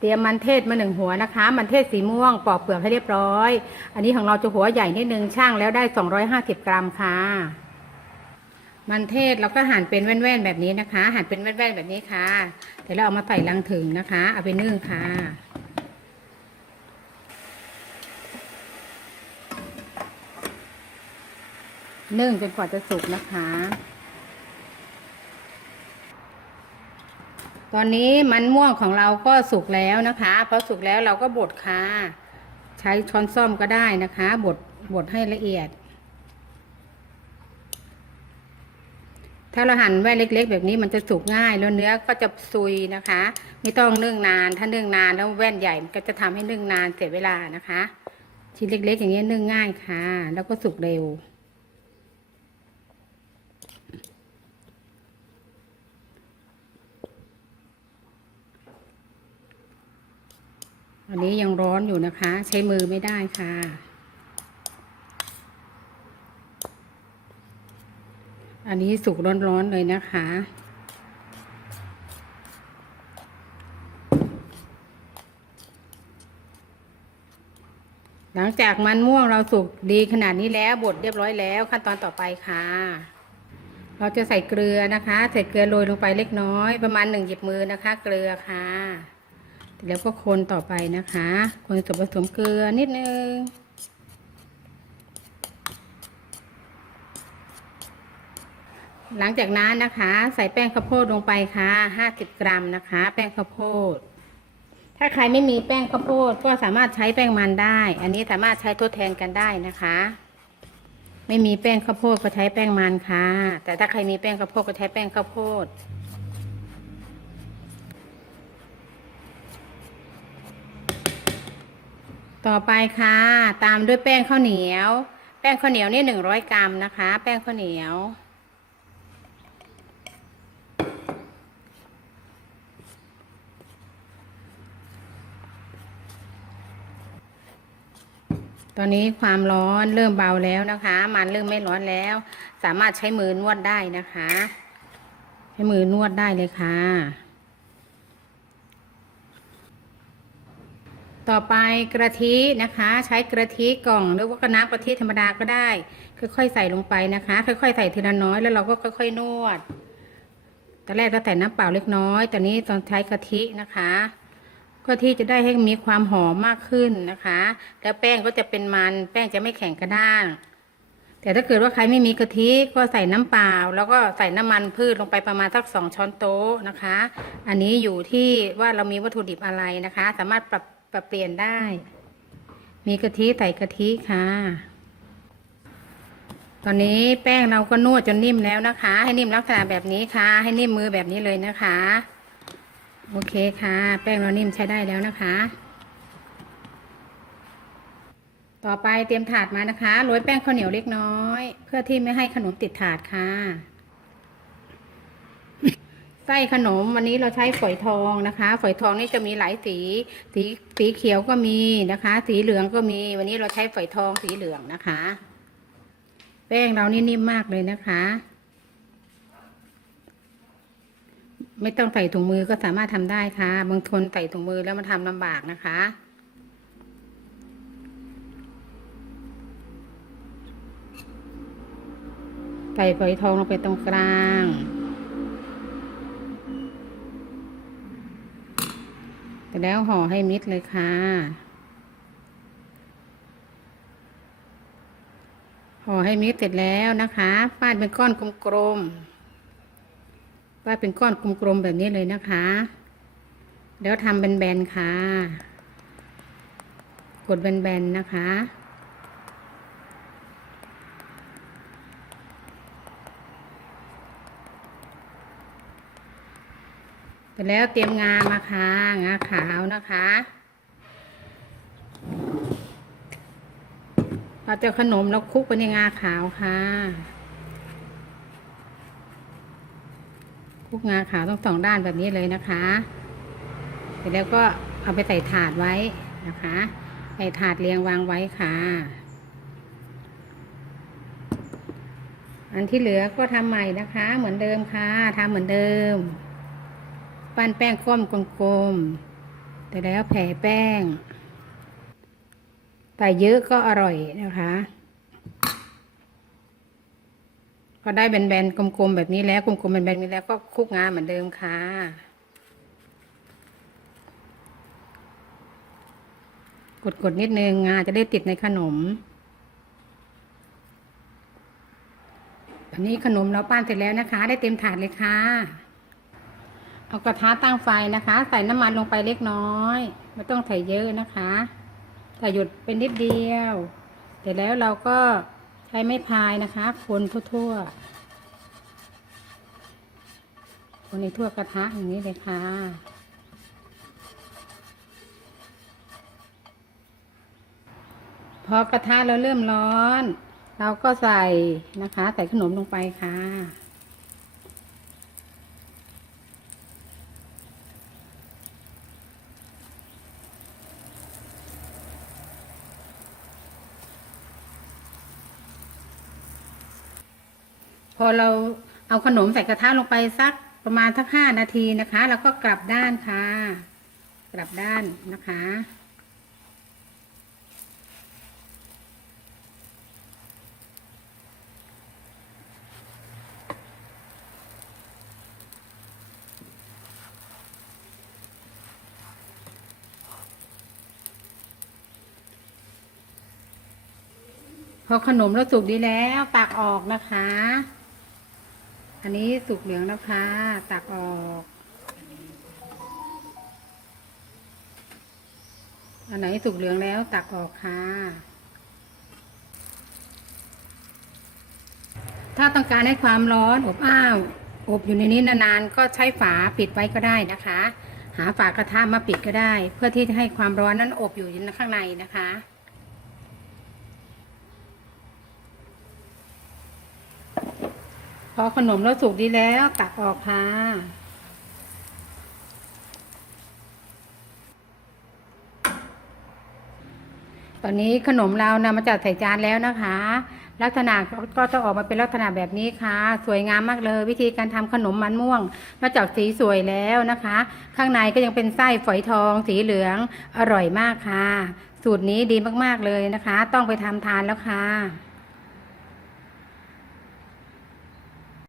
เตรียมมันเทศมาหนึ่งหัวนะคะ มันเทศสีม่วงปอกเปลือกให้เรียบร้อย อันนี้ของเราจะหัวใหญ่นิดนึงช่างแล้วได้ 250 กรัมค่ะ มันเทศเราก็หั่นเป็นแว่นๆแบบนี้นะคะ หั่นเป็นแว่นๆแบบนี้ค่ะเดี๋ยวเราเอามาใส่ลังถึงนะคะ เอาไปนึ่งค่ะนึ่งจนกว่าจะสุกนะคะ ตอนนี้มันม่วงของเราก็สุกแล้วนะคะพอสุกแล้วเราก็บดค่ะ ใช้ช้อนส้อมก็ได้นะคะ บดบดให้ละเอียด ถ้าเราหั่นแว่นเล็ก ๆ แบบนี้มันจะสุกง่ายแล้วเนื้อก็จะซุยนะคะ ไม่ต้องนึ่งนาน ถ้านึ่งนานแล้วแว่นใหญ่มันก็จะทำให้นึ่งนานเสียเวลานะคะ ชิ้นเล็ก ๆ อย่างนี้นึ่งง่ายค่ะ แล้วก็สุกเร็ว อันนี้ยังร้อนอยู่นะคะ ใช้มือไม่ได้ค่ะ อันนี้สุกร้อนๆเลยนะคะ หลังจากมันม่วงเราสุกดีขนาดนี้แล้วบดเรียบร้อยแล้วขั้นตอนต่อไปค่ะ เราจะใส่เกลือนะคะ ใส่เกลือโรยลงไปเล็กน้อย ประมาณหนึ่งหยิบมือนะคะ เกลือค่ะ แล้วก็คนต่อไปนะคะ คนส่วนผสมเกลือนิดนึง หลังจากนั้นนะคะ ใส่แป้งข้าวโพดลงไปค่ะ50กรัมนะคะ แป้งข้าวโพด ถ้าใครไม่มีแป้งข้าวโพดก็สามารถใช้แป้งมันได้ อันนี้สามารถใช้ทดแทนกันได้นะคะ ไม่มีแป้งข้าวโพดก็ใช้แป้งมันค่ะ แต่ถ้าใครมีแป้งข้าวโพดก็ใช้แป้งข้าวโพด ต่อไปค่ะ ตามด้วยแป้งข้าวเหนียว แป้งข้าวเหนียวนี่หนึ่งร้อยกรัมนะคะ แป้งข้าวเหนียว ตอนนี้ความร้อนเริ่มเบาแล้วนะคะ มันเริ่มไม่ร้อนแล้ว สามารถใช้มือนวดได้นะคะ ใช้มือนวดได้เลยค่ะ ต่อไปกระทินะคะ ใช้กระทิกล่องหรือว่ากระน้ำกะทิธรรมดาก็ได้ ค่อยๆใส่ลงไปนะคะ ค่อยๆใส่ทีละน้อยแล้วเราก็ค่อยๆนวดตอนแรกเราใส่น้ำเปล่าเล็กน้อยตอนนี้ตอนใช้กะทินะคะกะทิจะได้ให้มีความหอมมากขึ้นนะคะ แล้วแป้งก็จะเป็นมันแป้งจะไม่แข็งกระด้างแต่ถ้าเกิดว่าใครไม่มีกะทิก็ใส่น้ำเปล่า แล้วก็ใส่น้ำมันพืชลงไปประมาณสักสองช้อนโต๊ะนะคะ อันนี้อยู่ที่ว่าเรามีวัตถุดิบอะไรนะคะ สามารถปรับ ปรับเปลี่ยนได้ มีกะทิใส่กะทิค่ะ ตอนนี้แป้งเราก็นวดจนนิ่มแล้วนะคะ ให้นิ่มลักษณะแบบนี้ค่ะ ให้นิ่มมือแบบนี้เลยนะคะ โอเคค่ะ แป้งเรานิ่มใช้ได้แล้วนะคะ ต่อไปเตรียมถาดมานะคะโรยแป้งข้าวเหนียวเล็กน้อย เพื่อที่ไม่ให้ขนมติดถาดค่ะ ไส้ขนมวันนี้เราใช้ฝอยทองนะคะ ฝอยทองนี่จะมีหลายสี สีสีเขียวก็มีนะคะ สีเหลืองก็มี วันนี้เราใช้ฝอยทองสีเหลืองนะคะ แป้งเรานี่นิ่มมากเลยนะคะ ไม่ต้องใส่ถุงมือก็สามารถทำได้ค่ะ บางคนใส่ถุงมือแล้วมันทำลำบากนะคะใส่ฝอยทองลงไปตรงกลาง แต่แล้วห่อให้มิดเลยค่ะ ห่อให้มิดเสร็จแล้วนะคะปาดเป็นก้อนกลมๆปาดเป็นก้อนกลมๆแบบนี้เลยนะคะ แล้วทำเป็นแบนๆค่ะ กดแบนๆนะคะ สร็จแล้วเตรียมงามาค่ะงาขาวนะคะ เราจะขนมแล้วคุกไปในงาขาวค่ะ คุกงาขาวต้องสองด้านแบบนี้เลยนะคะ เสร็จแล้วก็เอาไปใส่ถาดไว้นะคะ ใส่ถาดเรียงวางไว้ค่ะ อันที่เหลือก็ทำใหม่นะคะ เหมือนเดิมค่ะทำเหมือนเดิม ปั้นแป้งก้มกลมๆแต่แล้วแผ่แป้งใส่เยอะก็อร่อยนะคะ พอได้แบนๆกลมๆแบบนี้แล้วกลมๆแบนๆแบบนี้แล้วก็คลุกงาเหมือนเดิมค่ะกดๆนิดนึงงาจะได้ติดในขนมตอนนี้ขนมเราปั้นเสร็จแล้วนะคะ ได้เต็มถาดเลยค่ะ เอากระทะตั้งไฟนะคะ ใส่น้ำมันลงไปเล็กน้อย ไม่ต้องใส่เยอะนะคะใส่หยุดเป็นนิดเดียวเสร็จแล้วเราก็ใช้ไม้พายนะคะคนทั่วๆคนในทั่วกระทะอย่างนี้เลยค่ะพอกระทะเราเริ่มร้อน เราก็ใส่นะคะ ใส่ขนมลงไปค่ะ พอเราเอาขนมใส่กระทะลงไปสักประมาณสักห้านาทีนะคะ แล้วก็กลับด้านค่ะ กลับด้านนะคะ พอขนมเราสุกดีแล้วตักออกนะคะ อันนี้สุกเหลืองแล้วค่ะ ตักออก อันไหนสุกเหลืองแล้วตักออกค่ะ ถ้าต้องการให้ความร้อนอบอ้าว อบอยู่ในนี้นานๆ ก็ใช้ฝาปิดไว้ก็ได้นะคะ หาฝากระทะมาปิดก็ได้ เพื่อที่จะให้ความร้อนนั้นอบอยู่ข้างในนะคะ พอขนมเราสุกดีแล้วตักออกค่ะ ตอนนี้ขนมเรานะมาจัดใส่จานแล้วนะคะ ลักษณะก็จะออกมาเป็นลักษณะแบบนี้ค่ะ สวยงามมากเลย วิธีการทำขนมมันม่วงนอกจากสีสวยแล้วนะคะ ข้างในก็ยังเป็นไส้ฝอยทอง สีเหลืองอร่อยมากค่ะ สูตรนี้ดีมากๆเลยนะคะ ต้องไปทำทานแล้วค่ะ